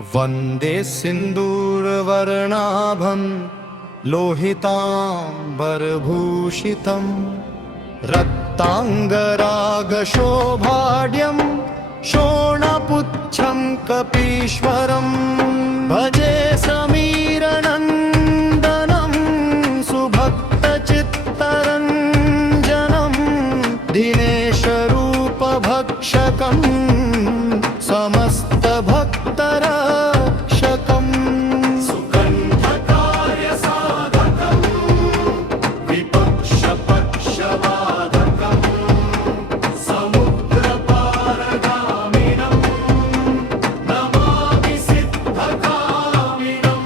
वन्दे सिन्दूरवर्णाभं लोहिताम्बरभूषितं रक्ताङ्गरागशोभाढ्यं शोणपुच्छं कपीश्वरं भजे समीरनन्दनं सुभक्तचित्तरञ्जनं दिनेशरूपभक्षकं समस्तभक्तरक्षकम् सुकण्ठकार्यसाधकं विपक्षपक्षवादकं समुद्रपारगामिनं नमामि सिद्धकामिनं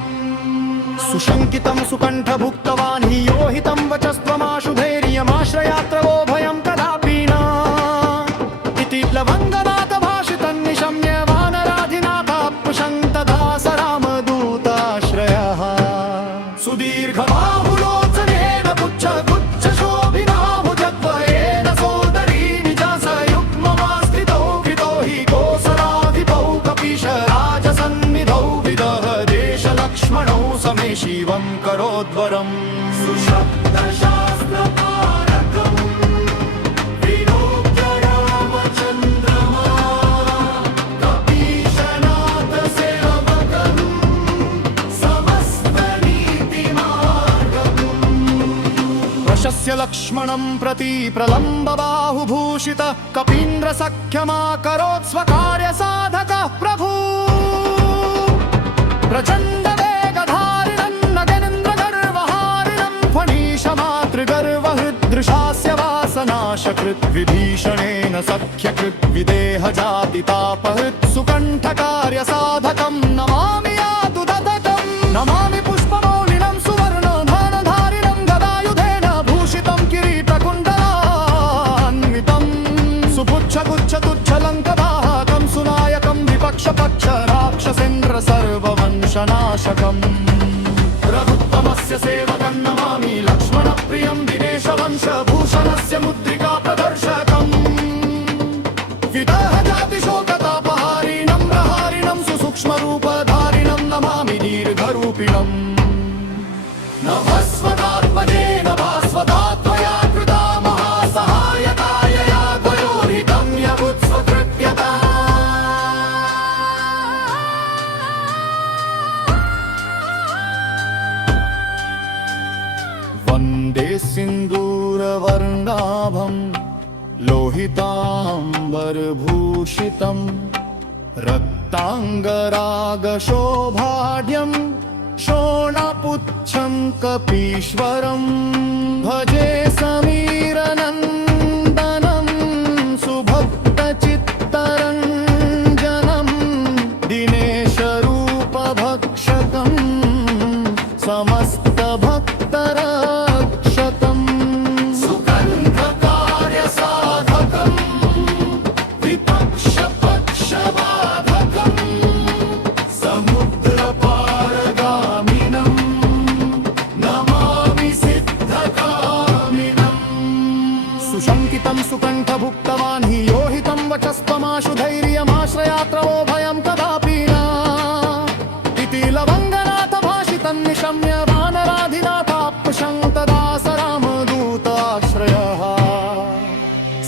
सुशङ्कितं सुकण्ठभुक्तवान् हि योहितं वचस्त्वमाशु धैर्यमाश्रयात्र वो भयं कदापि न इति प्लवङ्गनाथ भाषितं निशम्य वानराधिनाथाप्युशङ्क्तदा स रामदूताश्रयः सुदीर्घबाहुलोचनेन पुच्छगुच्छशोभिनाभुजद्वयेन सोदरी निजासयुग्ममास्त्रितौ कृतो हि कोसलाधिपौ कपीशराजसन्निधौ विदः देशलक्ष्मणौ समे शिवं करोद्वरम् सुशब्दशास्त्रपारकम् विलोक्य रामचन्द्रमा कपीशनाथसेवकम् समस्तनीतिमार्गम् प्रशस्य लक्ष्मणं प्रति प्रलम्बबाहुभूषित कपीन्द्रसख्यमाकरोत् स्वकार्यसाधकः प्रभु प्रचण्डवेगधारिणं नगेन्द्रगर्वहारिणं फणीशमातृगर्वहृदृशास्य वासनाशकृत् विभीषणेन सख्यकृत् विदेहजातितापहृत् सुकण्ठकार्यसाधकं नमामि यातुदधकं नमामि पुष्पमौलिनं सुवर्णधनधारिणं गदायुधेन भूषितं किरीटकुण्डलान्वितं सुपुच्छगुच्छतुच्छलङ्कदाहकं सुनायकं विपक्षपक्षराक्षसेन्द्र सर्ववंशनाशकम् रघुत्तमस्य सेवकं नमामि लक्ष्मणप्रियं दिनेशवंशभूषणस्य मुद्रिका प्रदर्शकम् विदहजातिशोकतापहारिणं प्रहारिणं सुसूक्ष्मरूपधारिणं नमामि दीर्घरूपिणम् नभस्वदात्मने नभास्वदा त्वया कृता महासहायताय या त्वयोर्हितं यमुत्स्वकृत्यता वन्दे सिन्दूरवर्णाभं लोहिताम्बरभूषितं रक्ताङ्गरागशोभाढ्यं शोणपुच्छं कपीश्वरं भजे समीरनन्दनं सुभक्तचित्तरञ्जनं दिनेशरूपभक्षकं समस्तभक्तरक्षकम् सुकण्ठकार्यसाधकं विपक्षपक्षवाधकं समुद्रपारगामिनं नमामि सिद्धकामिनं सुशङ्कितं सुकण्ठभुक्तवान् हि योहितं वचस्त्वमाशु धैर्यमाश्रयात्र वो भयं कदापि न इति लवङ्गनाथ भाषितं निशम्य वानराधिनाथाप्युशङ्क्तदा स रामदूताश्रयः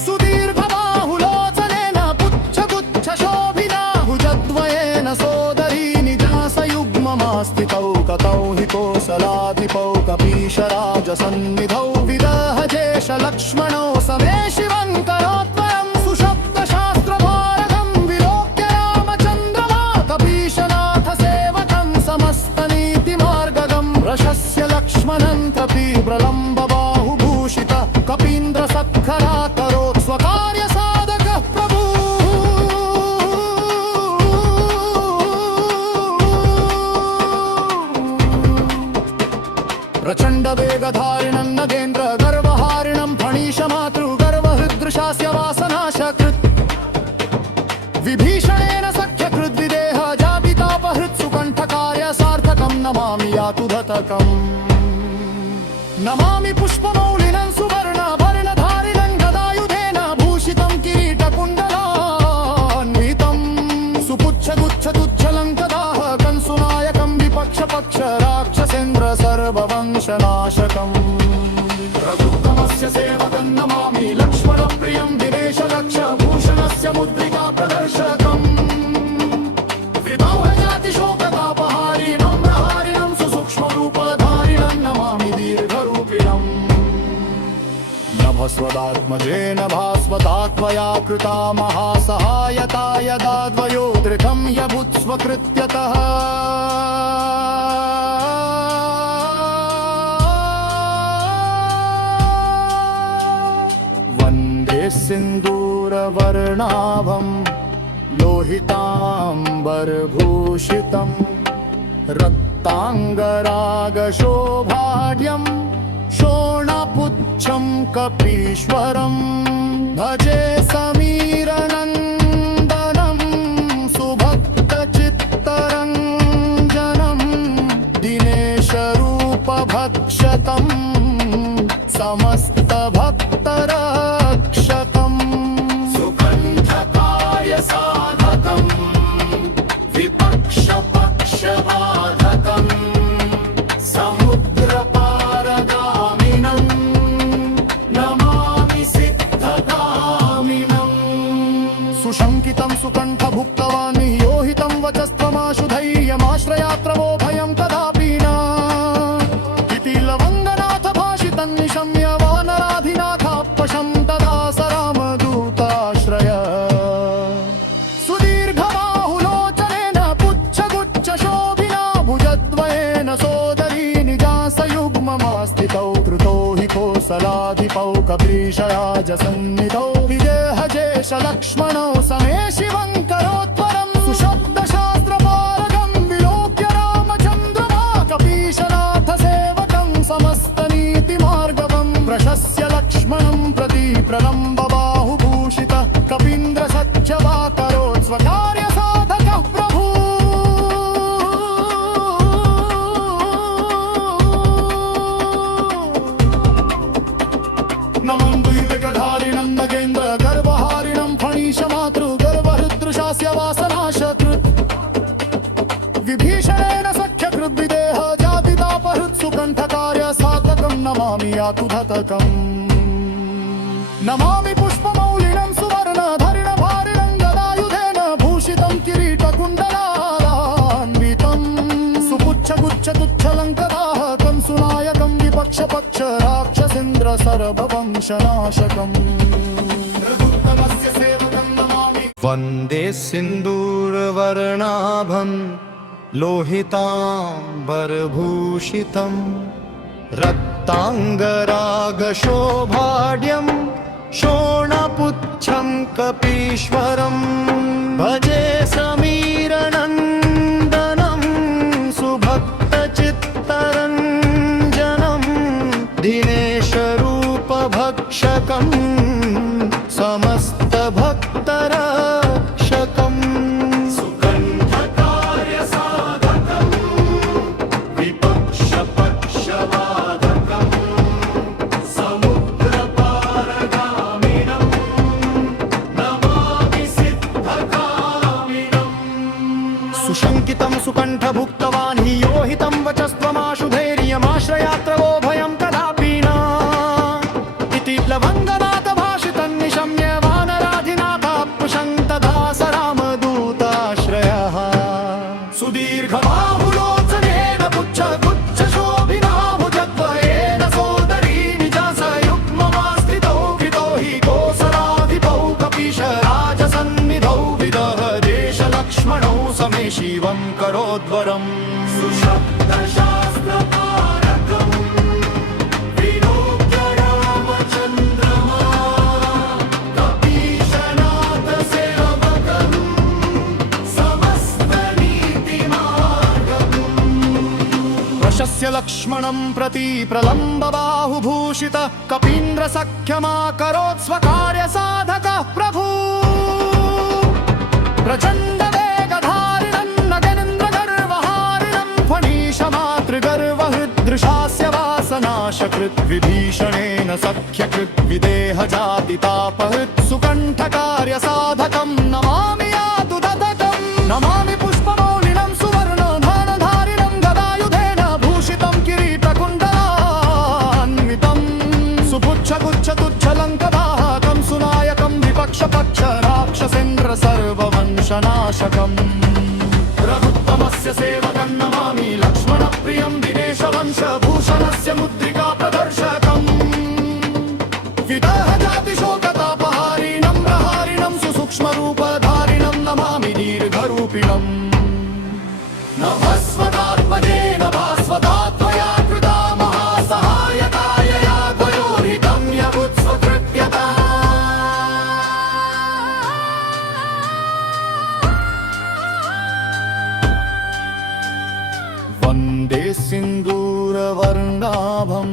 सुदीर्घबाहुलोचनेन पुच्छगुच्छशोभिनाभुजद्वयेन सोदरी निजासयुग्ममास्थितौ कतौ हि कोसलाधिपौ कपीशराजसन्निधौ विदहजेशलक्ष्मणौ समे शिवं करोद्वरं सुशब्दशास्त्रपारकं विलोक्य रामचन्द्रमा कपीशनाथसेवकं समस्तनीतिमार्गगं रशस्य लक्ष्मणं कपि प्रलम्बबाहुभूषित कपीन्द्रसत्खराकरोत् स्वकार्यसाधकः प्रभु प्रचण्डवेगधारिणं नगेन्द्रगर्वहारिणं फणीशमातृगर्वहृदृशास्य वासनाशकृत् विभीषणेन सख्यकृद्विदेहजापितापहृत् सुकण्ठकार्यसार्थकं नमामि यातुधतकम् नमामि पुष्पमौलिनं सुवर्णवर्णधारिणं गदायुधेन भूषितं किरीटकुण्डलान्वितं सुपुच्छगुच्छतुच्छलङ्कदाः वीरस्य मुद्रिका प्रदर्शकम् विभवजातिशोकतापहारिणं प्रहारिणं सुसूक्ष्मरूपधारिणं नमामि दीर्घरूपिणम् नभस्वदात्मजेन भास्वतात्वया कृता महासहायता यदा द्वयोदृकं यभुत्स्वकृत्यतः वन्दे सिन्दूरवर्णाभं लोहिताम्बरभूषितं रक्ताङ्गरागशोभाढ्यं शोणपुच्छं कपीश्वरं भजे समीरनन्दनं सुभक्तचित्तरञ्जनं दिनेशरूपभक्षतं समस्तभक्तरक्षकम् सुकण्ठकार्यसाधकम् विपक्षपक्षबाधकम् समुद्रपारगामिनं नमामि सिद्धगामिनम् सुशङ्कितं सुकण्ठभुक्तवान् योहितं वचस्त्वमाशु धैर्यमाश्रयात्रवो भयं कदापि न इति लवङ्गनाथ भाषितं निशम्य वानराधिनाथापशं तदा स रामदूताश्रय सुदीर्घबाहुलोचनेन पुच्छगुच्छशोभिना भुजद्वयेन सोदरी निजासयुग्ममास्थितौ कृतो हि कोसलाधिपौ कपीशराजसन्निधौ विदेहजेशलक्ष्मणौ समे शिवं करोत्वरं सुशब्दशास्त्रपारगं विलोक्य रामचन्द्रमा कपीशनाथसेवकं समस्तनीतिमार्गवं प्रशस्य लक्ष्मणं प्रति प्रलम्बबाहुभूषितः कपीन्द्रसख्यवाकरोत् स्वकार्यसाधकः प्रभु नमं द्विविगधारिणं नगेन्द्र गर्वहारिणं फणीशमातृगर्वहृदृशास्य वासनाशकृत् विभीषणेन सख्यकृद्विदेह जातितापहृत्सुकण्ठकार्यसाधकं नमामि यातुधतकम् नमामि पुष्पमौलिनं सुवर्णधरिणभारिणं गदायुधेन भूषितं किरीटकुण्डलान्वितं सुपुच्छगुच्छतुच्छलङ्कदाहकं सुनायकं विपक्षपक्ष राक्षसेन्द्र सर्ववंशनाशकम् रघुत्तमस्य सेवकं नमामि वन्दे सिन्दूरवर्णाभं लोहिताम्बरभूषितं रक्ताङ्गरागशोभाढ्यं शोणपुच्छं कपीश्वरं भजे समीरनन्दनं सुभक्तचित्तरञ्जनं दिनेशरूपभक्षकं समस्तभक्तरक्षकम् सुकण्ठकार्यसाधकं विपक्षपक्षबाधकं समुद्रपारगामिनं नमामि सिद्धगामिनम् सुशङ्कितं सुकण्ठभुक्तवान् हि योहितं वचस्त्वमाशु धैर्यमाश्रयात्रवो भयं कदापि न इति लवङ्गनाथ भाषितं निशम्य वानराधिनाथापुशं तदा स रामदूताश्रयः सुदीर्घबाहुलोचनेन पुच्छगुच्छशोभिना भुजद्वयेन सोदरी निजासयुग्ममास्थितौ कृतो हि कोसलाधिपौ कपीशराजसन्निधौ विदहदेशलक्ष्मणौ समे शिवं करोद्वरम् सुशब्दशास्त्रपारकं विलोक्य रामचन्द्रमा कपीशनाथसेवकं समस्तनीतिमार्गम् प्रशस्य लक्ष्मणं प्रति प्रलम्बबाहुभूषितः कपीन्द्रसख्यमाकरोत् स्वकार्यसाधकः प्रभु प्रचण्डवेगधारिणं नगेन्द्रगर्वहारिणं फणीशमातृगर्वहृदृशास्य वासनाशकृत् विभीषणेन सख्यकृत् विदेहजातितापहृत् सुकण्ठकार्यसाधकं नमामि यातुधतकम् नमामि पुष्पमौलिनं सुवर्णधनधारिणं गदायुधेन भूषितं किरीटकुण्डलान्वितं सुपुच्छगुच्छतुच्छलङ्कदाहकं सुनायकं विपक्षपक्ष राक्षसेन्द्र कपीन्द्र सर्ववंशनाशकम् रघुत्तमस्य सेवकं नमामि लक्ष्मणप्रियं दिनेशवंशभूषणस्य मुद्रिका प्रदर्शकम् विदेहजातिशोकतापहारिणं प्रहारिणं सुसूक्ष्मरूपधारिणं नमामि दीर्घरूपिणम् नभस्वतात्मजे नभास्वतात्मया कृता महासहायकाय या द्वयोर्हितं यमुत्स्वकृत्यता वन्दे सिन्दूरवर्णाभं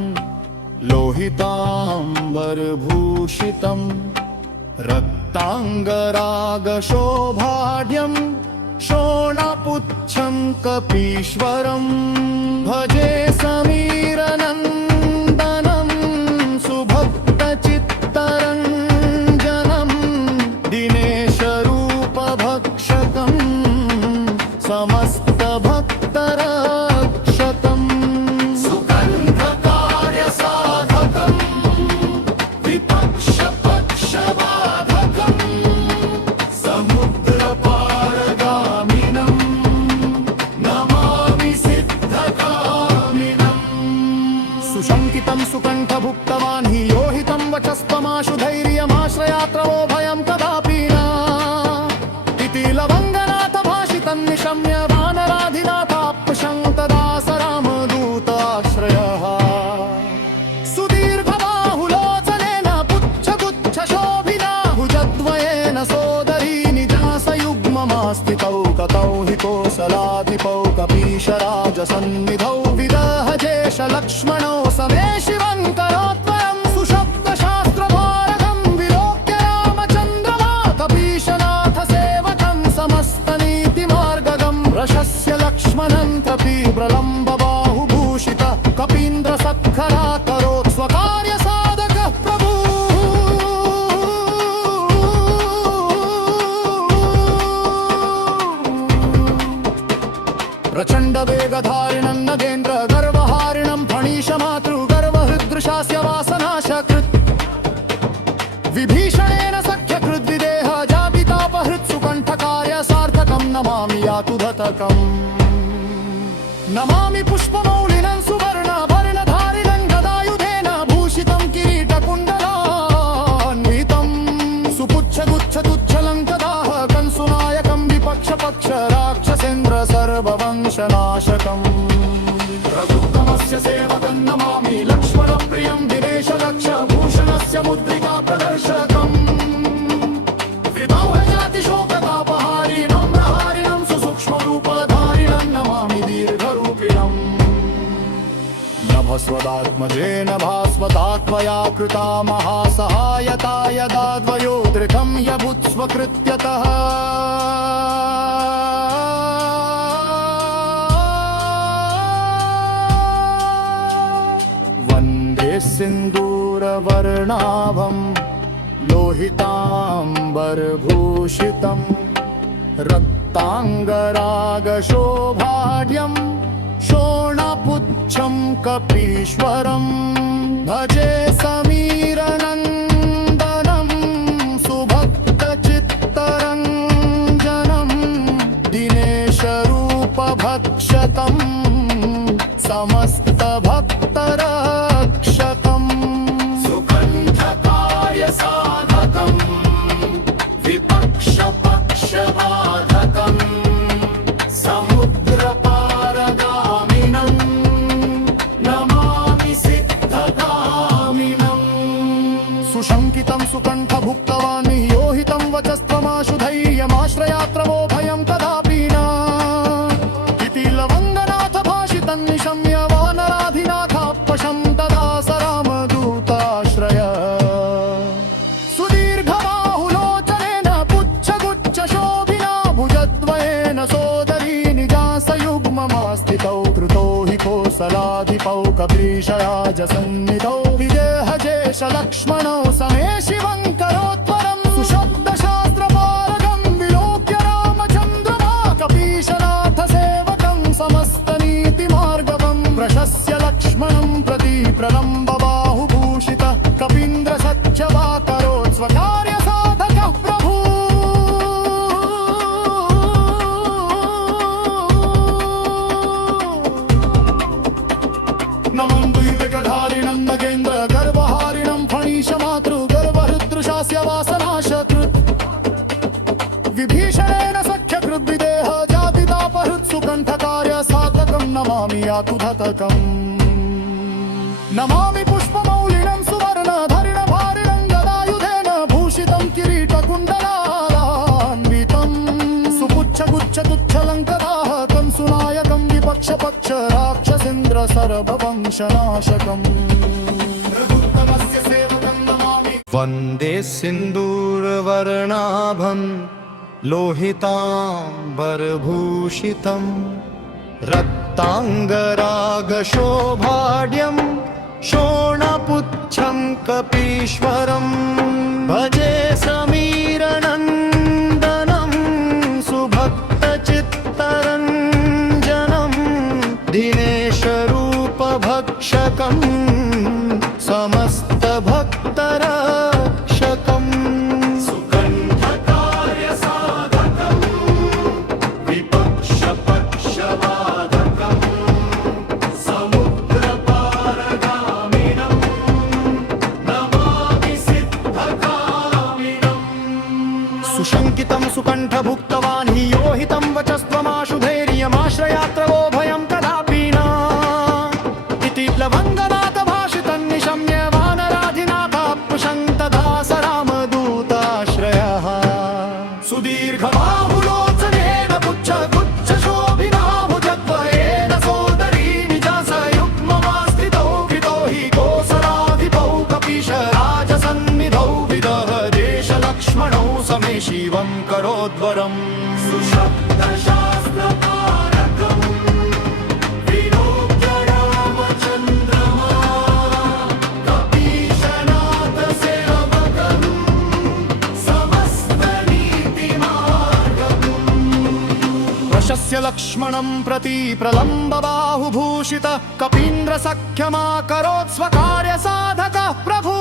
लोहिताम्बरभूषितं रक्ताङ्गरागशोभाढ्यं शोणपुच्छं कपीश्वरं भजे समीरनन्दनं सुभक्तचित्तरञ्जनं दिनेशरूपभक्षकं समस्तभक्तरक्षकम् सुगन्धकार्यसाधकं विपक्षपक्षबाधकं समुद्रपारगामिनं नमामि सिद्धकामिनम् सुशङ्कितं सुकण्ठभुक्तवान् हि योहितं वचस्त्वमाशु धैर्यमाश्रयात्रवो भयं कदापि न इति लवङ्गनाथ भाषितं निशम्य वानराधिनाथाप्युषं तदा स रामदूताश्रयः सुदीर्घबाहुलोचनेन पुच्छगुच्छशोभिना भुजद्वयेन सोदरी निजासयुग्ममास्थितौ ततौ हि कोसलाधिपौ कपीशराजसन्निधौ विदहजेश लक्ष्मणौ समे शिवं करोत्वयं सुशब्दशास्त्रभारगं विलोक्य रामचन्द्रमा कपीशनाथ सेवकं समस्तनीतिमार्गगं रशस्य लक्ष्मणं तपि प्रलम्बबाहुभूषित कपीन्द्रसत्खरा करोत् स्वकार्यसाधकः प्रभुः प्रचण्डवेगधारिणं नगेन्द्र गर्वहारिणं फणीशमातृगर्वहृदृशास्य वासनाशकृत् विभीषणेन सख्यकृद्विदेह जापितापहृत्सुकण्ठकार्यसार्थकं नमामि यातुधतकम् नमामि पुष्पमौलिनं सुवर्णवर्णधारिणं गदायुधेन भूषितं किरीटकुण्डलान्वितं सुपुच्छगुच्छतुच्छलं कदाह कंसुनायकं विपक्षपक्ष राक्षसेन्द्र सर्ववंशनाशकम् रघुत्तमस्य सेवकं नमामि लक्ष्मणप्रियं दिनेशलक्षभूषणस्य मुद्रिका प्रदर्शकम् विदेहजातिशोकतापहारिणं प्रहारिणं सुसूक्ष्मरूपधारिणं नमामि दीर्घरूपिणम् नभस्वदात्मजे नभास्वतात्मया कृता महासहायता यदा द्वयोर्धृतं यभुत्स्वकृत्यतः वन्दे सिन्दूरवर्णाभं लोहिताम्बरभूषितं रक्ताङ्गरागशोभाढ्यं शोणपुच्छं कपीश्वरं भजे समीरनन्दनं सुभक्तचित्तरञ्जनं दिनेशरूपभक्षकं समस्तभक्तरक्षकम् सुकण्ठकार्यसाधकं विपक्षपक्षबाधकं समुद्रपारगामिनं नमामि सिद्धकामिनम् सुशङ्कितं सुकण्ठभुक्तवान् योहितं वचस्त्वमाशु धैर्यमाश्रयात्रवो भयं कदापि न इति लवङ्गनाथ भाषितं निशम्य वानराधिनाथाप्युषं तदा स रामदूताश्रयः सुदीर्घबाहुलोचनेन पुच्छगुच्छशोभिना भुजद्वयेन सोदरी निजासयुग्ममास्थितौ कृतो हि कोसलाधिपौ कपीशराजसन्निधौ विदेहजेश लक्ष्मणौ समे शिवं करोत्वरं सुशब्दशास्त्रपारगं विलोक्य रामचन्द्रमा कपीशनाथ सेवकं समस्तनीतिमार्गवं प्रशस्य लक्ष्मणं प्रति प्रलम्बबाहुभूषित कपीन्द्रसच्छवा करोत् स्वकार्यसाधकः प्रभुः विभीषणेन सख्यकृद्विदेह जातितापहृत्सुकण्ठकार्यसाधकं नमामि यातुधतकम् नमामि पुष्पमौलिनं सुवर्णधरिणभारिणं गदायुधेन भूषितं किरीटकुण्डलान्वितं सुपुच्छगुच्छतुच्छलङ्कदाहकं सुनायकं विपक्षपक्ष राक्षसेन्द्र सर्ववंशनाशकम् रघुत्तमस्य सेवकं नमामि वन्दे सिन्दूरवर्णाभं लोहिताम्बरभूषितं रक्ताङ्गरागशोभाढ्यं शोणपुच्छं कपीश्वरं भजे समीरनन्दनं सुभक्तचित्तरञ्जनं दिनेशरूपभक्षकं समस्तभक्तरक्षकम् सुशङ्कितं सुकण्ठभुक्तवान् हि योहितं वचस्त्वमाशु धैर्यमाश्रयात्रवो भयं कदापि न इति प्लवङ्गनाथ भाषितं निशम्य वानराधिनाथापुशं तदा स रामदूताश्रयः सुदीर्घबाहुलोचनेन पुच्छगुच्छशोभिनाभुजद्वयेन सोदरी निजासयुग्ममास्थितौ कृतो हि कोसलाधिपौ कपीशराजसन्निधौ विदहदेशलक्ष्मणौ समे शिवं करोद्वरम् सुशब्दशास्त्रपारकम् विलोक्य रामचन्द्रमा कपीशनाथसेवकम् समस्तनीतिमार्गम् प्रशस्य लक्ष्मणं प्रति प्रलम्बबाहुभूषित कपीन्द्रसख्यमाकरोत् स्वकार्यसाधकः प्रभु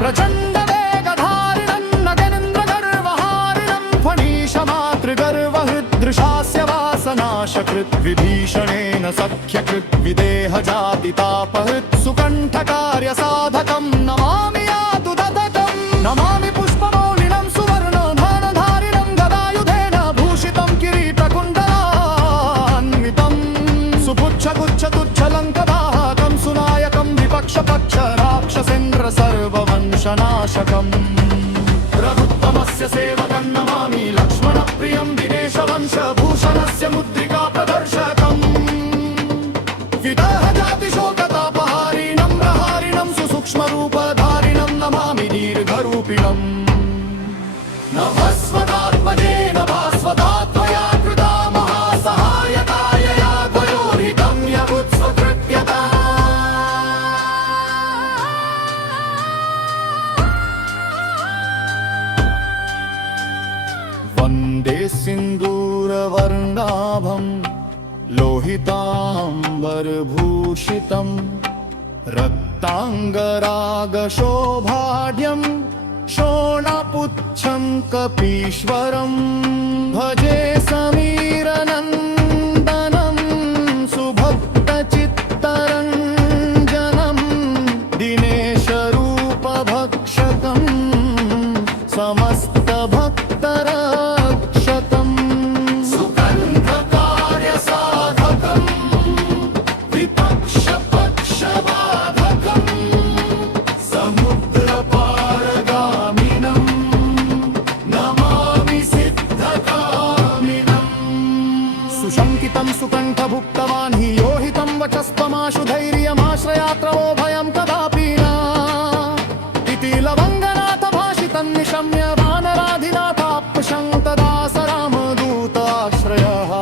प्रचण्डवेगधारिणं नगेन्द्रगर्वहारिणं फणीशमातृगर्वहृदृशास्य वासनाशकृत् विभीषणेन सख्यकृत् विदेहजातितापहृत्सुकण्ठकार्यसाधकं नमामि यातुधतकं नमामि पुष्पमौलिनं सुवर्णधनधारिणं गदायुधेन भूषितं किरीटकुण्डलान्वितं सुपुच्छगुच्छतुच्छलङ्कदाहकं सुनायकं विपक्षपक्ष राक्षसेन्द्र सर्ववंशनाशकम् रघुत्तमस्य सेवकं नमामि लक्ष्मणप्रियं दिनेशवंशभूषणस्य मुद्रिका प्रदर्शकम् विदेहजातिशोकतापहारिणं प्रहारिणं सुसूक्ष्मरूपधारिणं नमामि दीर्घरूपिणम् नभस्वदात्मने नभास्वदा त्वया कृता महासहायकाय या द्वयोर्हितं यवुत्स्वकृत्यता वन्दे सिन्दूरवर्णाभं लोहिताम्बरभूषितं रक्ताङ्गरागशोभाढ्यं शोणपुच्छं कपीश्वरं भजे समीरनन्दनं सुभक्तचित्तरञ्जनं दिनेशरूपभक्षकं समस्तभक्तरक्षकम् सुकण्ठकार्यसाधकं विपक्षपक्षबाधकं समुद्रपारगामिनं नमामि सिद्धकामिनम् सुशङ्कितं सुकण्ठभुक्तवान् हि योहितं वचस्त्वमाशु धैर्यमाश्रयात्रवो भयं कदापि न इति लवङ्गनाथ भाषितं निशम्य वानराधिनाथापुशं तदा स रामदूताश्रयः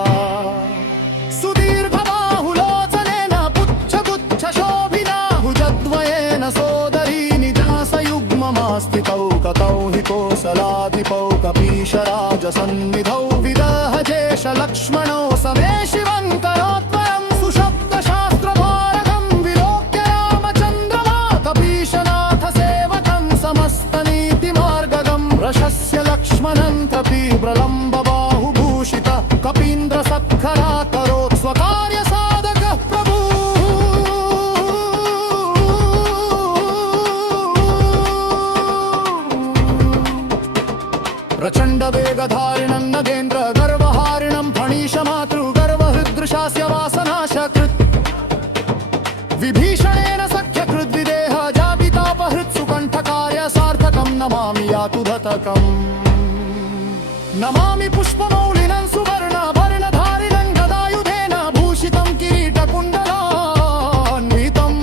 सुदीर्घबाहुलोचनेन पुच्छगुच्छशोभिना भुजद्वयेन सोदरी निजासयुग्ममास्थितौ कतौ हि कोसलाधिपौ कपीशराजसन्निधौ विदहजेशलक्ष्मणौ समे शिवं करोद्वरं सुशब्दशास्त्रभारकं विलोक्य रामचन्द्रमा कपीशनाथसेवकं समस्तनीतिमार्गगं रशस्य लक्ष्मणं कपि प्रलम्बबाहुभूषित कपीन्द्रसत्खरा करोत् स्वकार्यसाधकः प्रभु प्रचण्ड वेगधारिणं नगेन्द्र गर्वहारिणं फणीशमातृगर्वहृदृशास्य वासनाशकृत् विभीषणेन सख्यकृद्विदेह जापितापहृत्सुकण्ठकार्य सार्थकं नमामि यातुधतकम् नमामि पुष्पमौलिनं सुवर्णभरणधारिणं गदायुधेन भूषितं किरीटकुण्डलान्वितं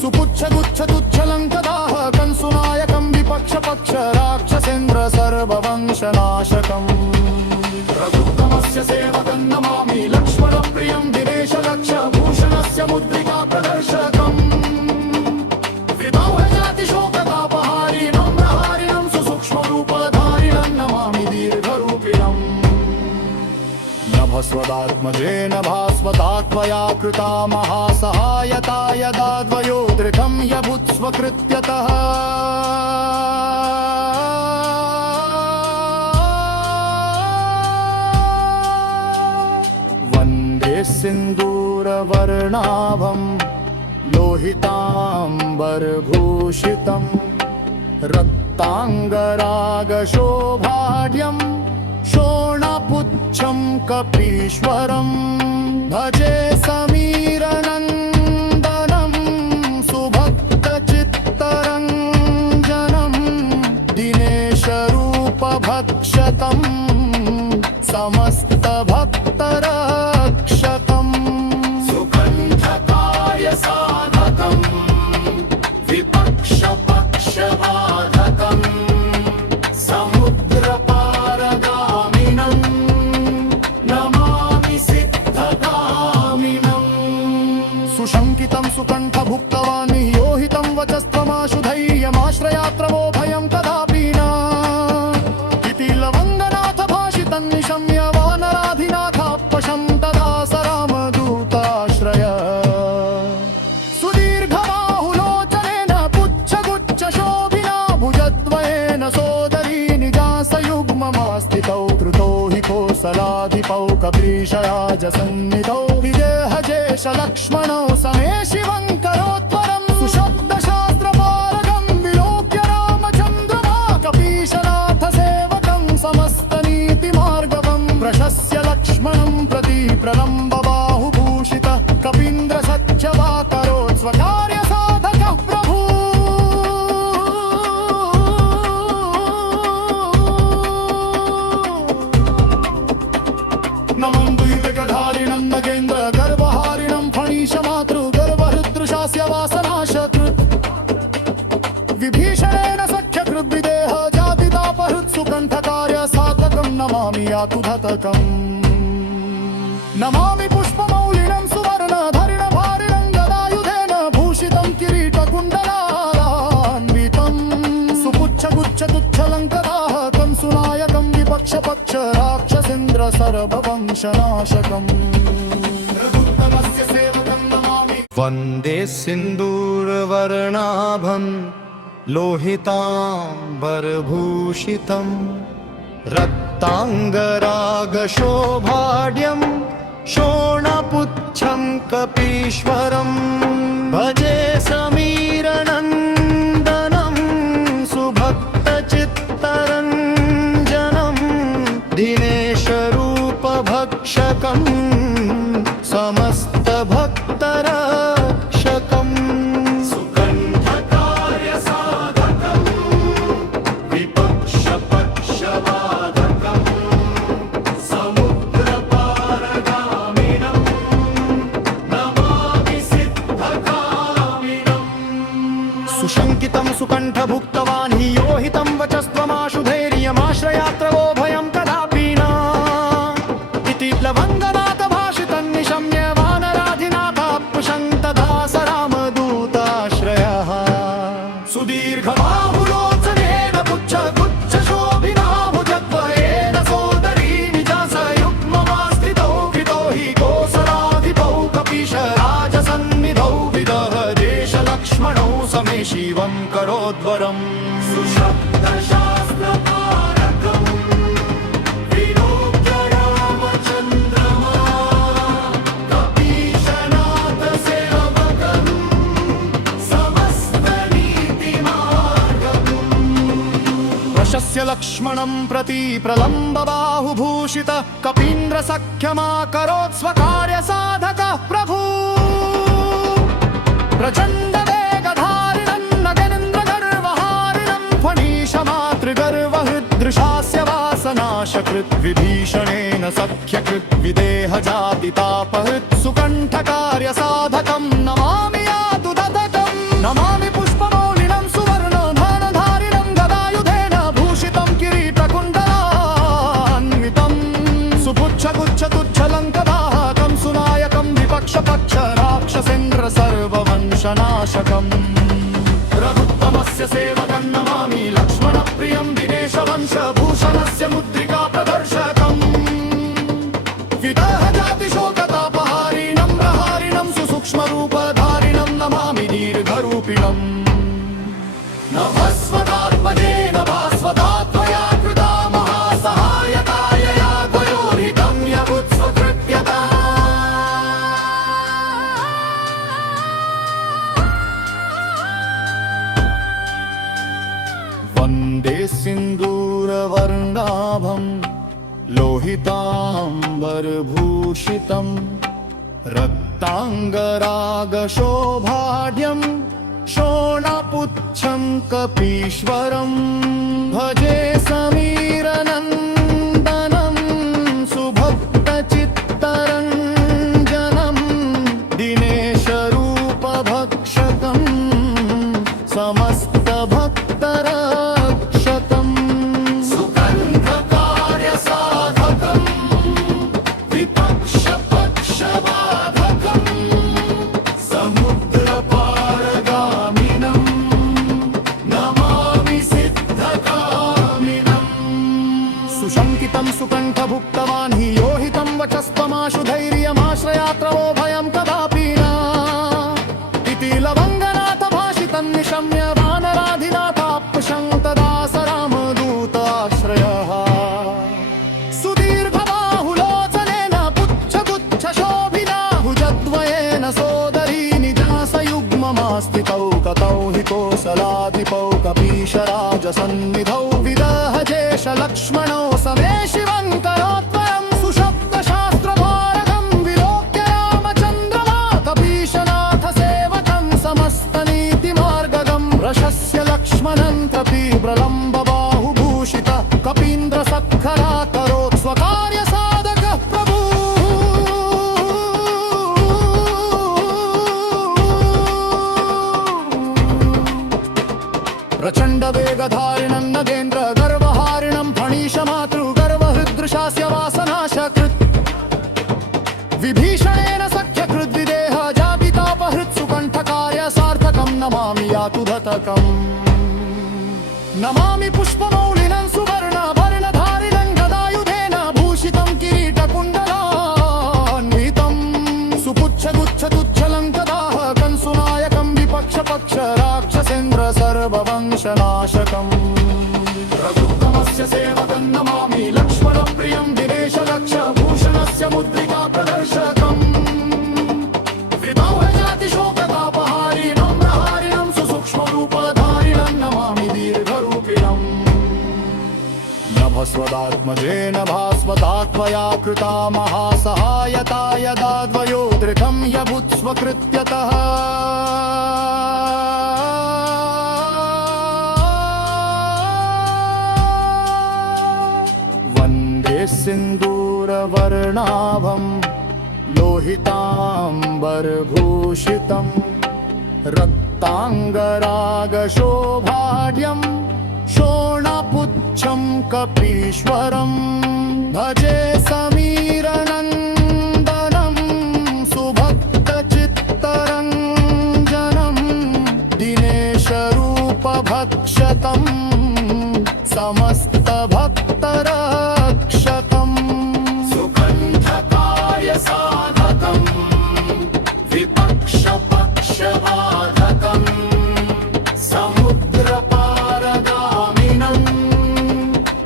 सुपुच्छगुच्छतुच्छलङ्कदाः कंसुनायकं विपक्षपक्ष राक्षसेन्द्र सर्ववंशनाशकम् रघुत्तमस्य सेवकं नमामि लक्ष्मणप्रियं दिनेशलक्ष भूषणस्य मुद्रिका प्रदर्शकम् विभवजातिशोकतापहारिणं प्रहारिणं सुसूक्ष्मरूपधारिणं नमामि दीर्घरूपिणम् नभस्वदात्मजेन भास्वतात्मया कृता महासहायता यदा द्वयोदृकं यभुत्स्वकृत्यतः वन्दे सिन्दूरवर्णाभं लोहिताम्बरभूषितं रक्ताङ्गरागशोभाढ्यं शोणपुच्छं कपीश्वरं भजे समीरनन्दनं सुभक्तचित्तरञ्जनं दिनेशरूपभक्षतं समस्तभक्तरक्षकं सुकण्ठकार्यसाधकं विपक्षपक्षबाधकं समुद्रपारगामिनं नमामि सिद्धगामिनं सुशङ्कितं सुकण्ठभुक्तवान् योहितं वचस्त्वमाशु धैर्यमाश्रयात्रवो भयं कदापि न इति लवङ्गनाथ भाषितं निशम्य वानराधिनाथापशं तदा स रामदूताश्रय सुदीर्घबाहुलोचनेन पुच्छगुच्छशोभिना भुजद्वयेन सोदरी निजासयुग्ममास्थितौ कृतो हि कोसलाधिपौ कपीशराजसन्निधौ विदेहजेश लक्ष्मणौ समे शिवं करोत्तरं सुशब्दशास्त्रपारगं विलोक्य रामचन्द्रमा कपीशनाथ सेवकं समस्तनीतिमार्गवं प्रशस्य लक्ष्मणं प्रति प्रलम्बबाहुभूषितः कपीन्द्रसत्यवाकरोत् स्वकार्यसाधकः प्रभु नमं द्विविगधारिणं नगेन्द्र गर्वहारिणं फणीशमातृगर्वहृदृशास्य वासनाशकृत् विभीषणेन सख्यकृद्विदेह जातितापहृत्सुकण्ठकार्य साधकं नमामि यातुधतकम् नमामि पुष्पमौलिनं सुवर्णधरिणभारिणं गदायुधेन भूषितं किरीटकुण्डलान्वितं सुपुच्छगुच्छतुच्छलङ्कदाः कंसुनायकं विपक्षपक्ष राक्षसेन्द्र सर्ववंशनाशकम् रघुत्तमस्य सेवकं नमामि वन्दे सिन्दूरवर्णाभं लोहिताम्बरभूषितं रक्ताङ्गरागशोभाढ्यं शोणपुच्छं कपीश्वरं भजे समीरनन्दनं सुभक्तचित्तरञ्जनं दिनेशरूपभक्षकं समस्तभक्तरक्षकं सुकण्ठकार्यसाधकं विपक्षपक्षबाधकं समुद्रपारगामिनं नमामि सिद्धगामिनं सुशङ्कितं सुकण्ठभुक्तवान् हि योहितं वचस्त्वमाशु धैर्यमाश्रयात्रवो भयं कदापि न इति लवङ्गनाथ भाषितं निशम्य वानराधिनाथापुशं तदा स रामदूताश्रयः सुदीर्घबाहुलोचनेन पुच्छगुच्छशोभिना भुजद्वयेन सोदरी निजासयुग्ममास्थितौ कृतो हि कोसलाधिपौ कपीशराजसन्निधौ विदहदेशलक्ष्मणौ समे शिवं करोद्वरम् सुशब्दशास्त्रपारकम् विलोक्य रामचन्द्रमा कपीशनाथ सेवकम् समस्तनीतिमार्गम् नभस्य लक्ष्मणं प्रति प्रलम्बबाहुभूषित कपीन्द्र सख्यमाकरोत् स्वकार्यसाधक प्रभु प्रचण्ड वेगधारिणं नगेन्द्रगर्वहारिणं फणीशमातृगर्वहृदृशास्य वासनाशकृत् विभीषणेन सख्यकृत् विदेहजातितापहृत् सुकण्ठकार्यसाधकं नमामि यातु ददकं नमामि पुष्पमौलिनं सुवर्णधानधारिणं गदायुधेन भूषितं किरीटकुण्डलान्वितं सुपुच्छगुच्छतुच्छलङ्कदाहकं सुनायकं विपक्षपक्ष राक्षसेन्द्र सर्ववंशनाशकम् रघुत्तमस्य सेवकं नमामि लक्ष्मणप्रियं दिनेशवंशभूषणस्य मुद्रिका प्रदर्शकम् विदेहजातिशोकतापहारिणं प्रहारिणं सुसूक्ष्मरूपधारिणं नमामि दीर्घरूपिणम् नभस्वदात्मजेन भास्वदात्मया कृता महासहायतायया द्वयोर्हितं यबुत्स्वकृत्यता वन्दे सिन्दूरवर्णाभं लोहिताम्बरभूषितं रक्ताङ्गरागशोभाढ्यं शोणपुच्छं कपीश्वरं भजे समीरनन्दनं सुभक्तचित्तरञ्जनं दिनेशरूपभक्षकं समस्तभक्तरक्षकम् सुगन्धकार्यसाधकं विपक्षपक्षबाधकं समुद्रपारगामिनं नमामि सिद्धकामिनम् सुशङ्कितं सुकण्ठभुक्तवान् हि योहितं वचस्त्वमाशु धैर्यमाश्रयात्रवो भयं कदापि न इति लवङ्गनाथ भाषितं निशम्य वानराधिनाथाप्शङ्क्तदास रामदूताश्रयः सुदीर्घबाहुलोचनेन पुच्छगुच्छशोभिना भुजद्वयेन सोदरी निजासयुग्ममास्तिकौ कतौ हि कोसलाधिपौ कपीशराजसन्निधौ विदहजेश लक्ष्मणौ समे शिवं करोत्वरं सुशब्दशास्त्रभारगं विलोक्य रामचन्द्रमा कपीशनाथ सेवकं समस्तनीतिमार्गगं रशस्य लक्ष्मणं त्रपि प्रलम्बबाहुभूषित कपीन्द्र सत्खराकरोत् स्वकार्यसाधकः प्रभु प्रचण्ड वेगधारिणं नगेन्द्र गर्वहारिणं फणीशमातृगर्वहृदृशास्य वासनाशकृत् विभीषणेन सख्यकृद्विदेह जातितापहृत् सुकण्ठकार्यसार्थकं नमामि यातु धतकम् नमामि पुष्पमौलिनं सुवर्णभरणधारिणं गदायुधेन भूषितं किरीटकुण्डलान्वितं सुपुच्छगुच्छतुच्छलङ्कदाहकं सुनायकं विपक्षपक्ष राक्षसेन्द्र सर्ववंशनाशकम् रघुत्तमस्य सेवकं नमामि लक्ष्मणप्रियं दिनेशलक्षभूषणस्य मुद्रिका प्रदर्शकम् विदाहजातिशोकतापहारिणं प्रहारिणं सुसूक्ष्मरूपधारिणं नमामि दीर्घरूपिणम् नभस्वदात्मजेन भास्वदात्मया कृता महासहायता यदा द्वयोर्दृढं यबुत्स्वकृत्यतः वन्दे सिन्दूरवर्णाभं लोहिताम्बरभूषितं रक्ताङ्गरागशोभाढ्यं शोणपुच्छं कपीश्वरं भजे समीरनन्दनं सुभक्तचित्तरञ्जनं दिनेशरूपभक्षतं समस्तभक्तरक्षकम् सुकण्ठकार्यसाधकं विपक्षपक्षबाधकं समुद्रपारगामिनं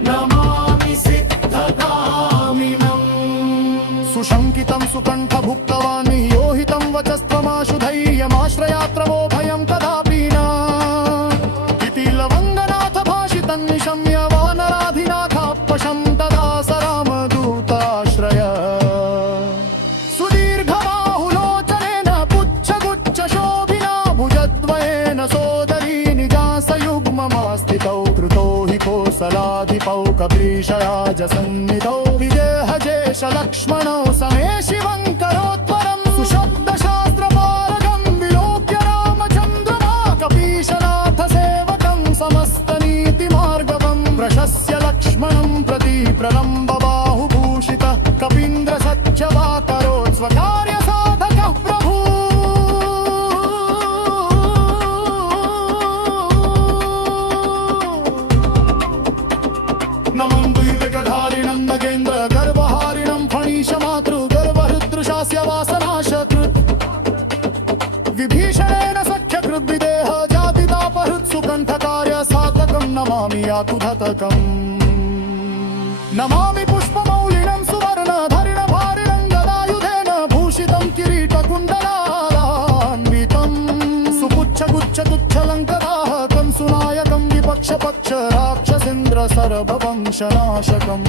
नमामि सिद्धकामिनम् कपीशयाजसन्निधौ विदेहजेश लक्ष्मणौ समे शिवं करोत्तरं सुशब्दशास्त्रपारगं विलोक्य रामचन्द्रमा कपीशनाथ सेवकं समस्तनीतिमार्गवं प्रशस्य लक्ष्मणं प्रति प्रलम्बबाहुभूषितः कपीन्द्रसख्यवाकरोत् स्वकार्यसाधकः प्रभु नमं द्विविकधारिणं नगेन्द्र गर्भहारिणं फणीशमातृगर्भहृदृशास्य वासनाशकृत् विभीषणेन सख्यकृद्विदेह जातितापहृत्सुकण्ठकार्य साधकं नमामि यातुधतकम् नमामि पुष्पमौलिनं सुवर्णधरिणभारिणं गदायुधेन भूषितं किरीटकुण्डलान्वितं सुपुच्छगुच्छगुच्छलङ्कराः कंसुनायकं विपक्षपक्ष राक्षसेन्द्र सर्ववंशनाशकम्